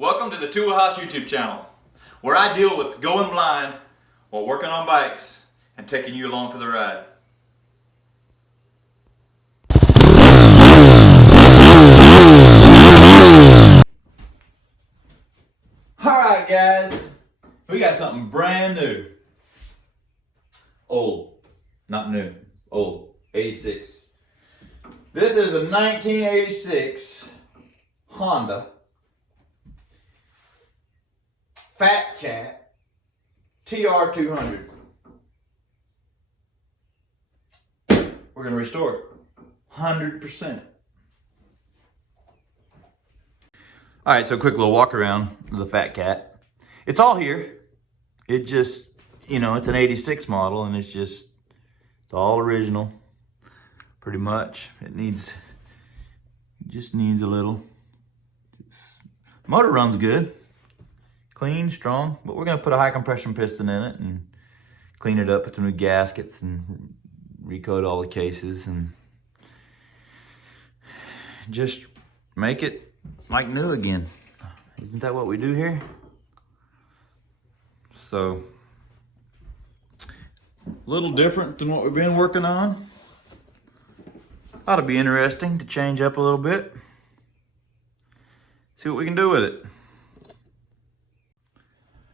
Welcome to the Tua Haas YouTube channel, where I deal with going blind while working on bikes and taking you along for the ride. Alright guys, we got something brand new. Old, not new, old, 86. This is a 1986 Honda Fat Cat TR200. We're going to restore it 100%. Alright, so quick little walk around of the Fat Cat. It's all here. It just, it's an 86 model and it's all original. Pretty much. It just needs a little. Motor runs good. Clean, strong, but we're gonna put a high compression piston in it and clean it up, put some new gaskets and recoat all the cases and just make it like new again. Isn't that what we do here? So, a little different than what we've been working on. Ought to be interesting to change up a little bit. See what we can do with it.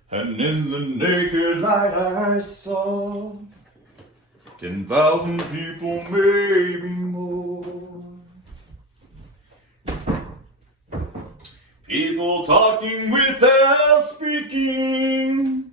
And in the naked light I saw 10,000 people, maybe more. People talking without speaking.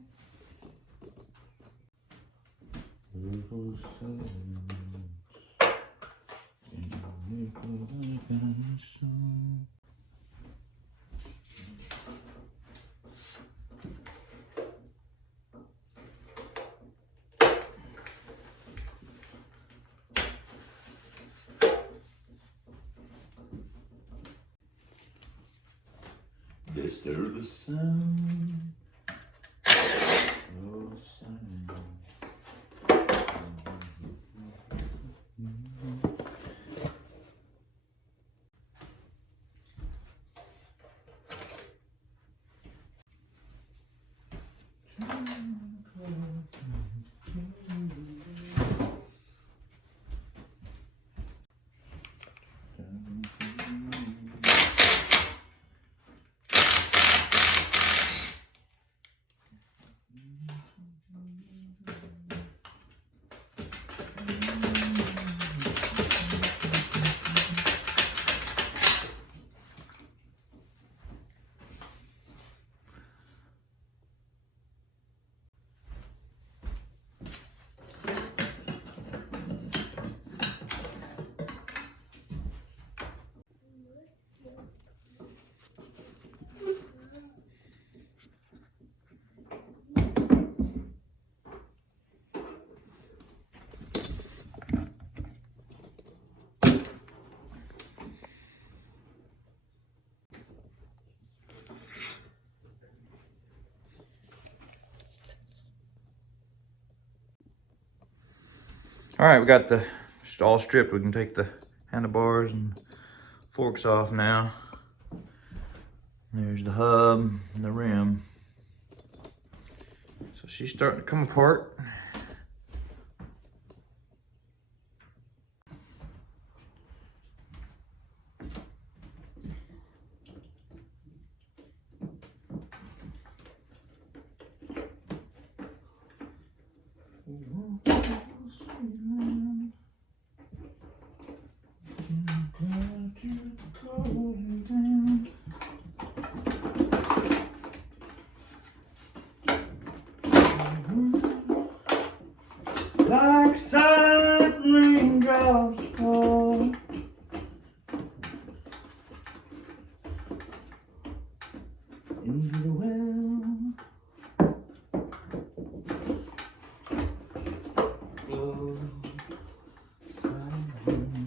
Disturb the sound. Oh, sound. All right, we got the just all stripped. We can take the handlebars and forks off now. There's the hub and the rim. So she's starting to come apart. Like silent raindrops fall into the well. Oh, silent.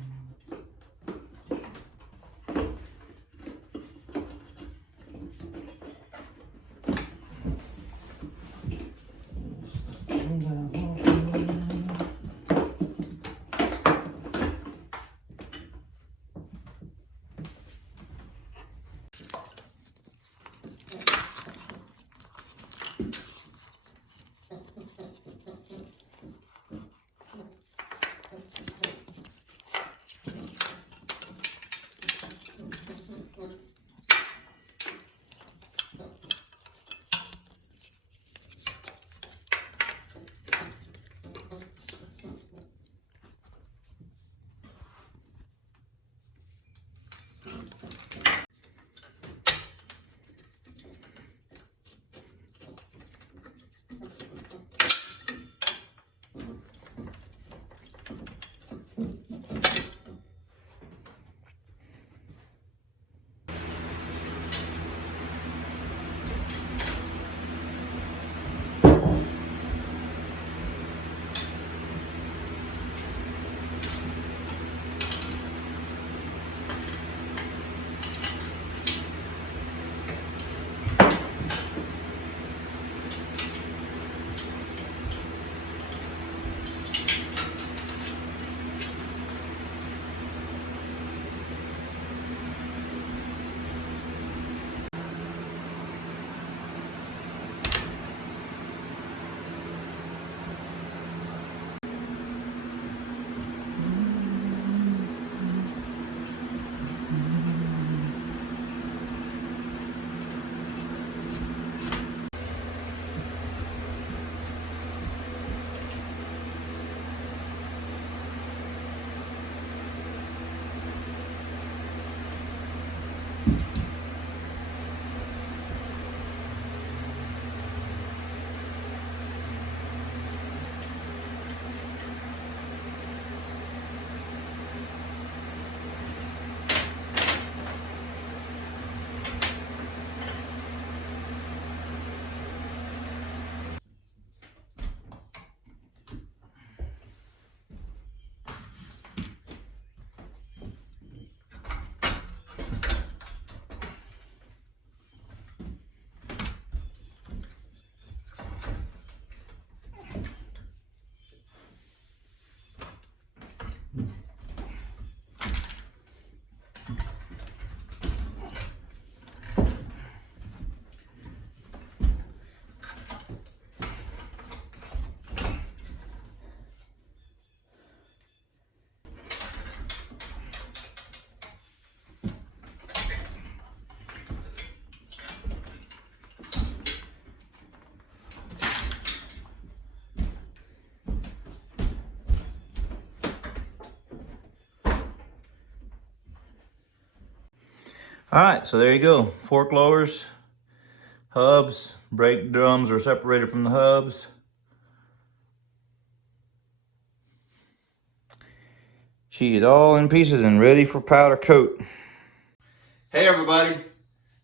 All right, so there you go. Fork lowers, hubs, brake drums are separated from the hubs. She is all in pieces and ready for powder coat. Hey everybody,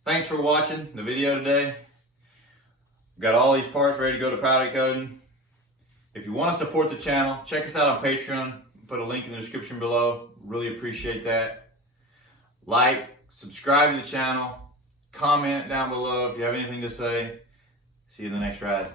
thanks for watching the video today. Got all these parts ready to go to powder coating. If you want to support the channel, check us out on Patreon. Put a link in the description below. Really appreciate that. Like, subscribe to the channel, comment down below if you have anything to say. See you in the next ride.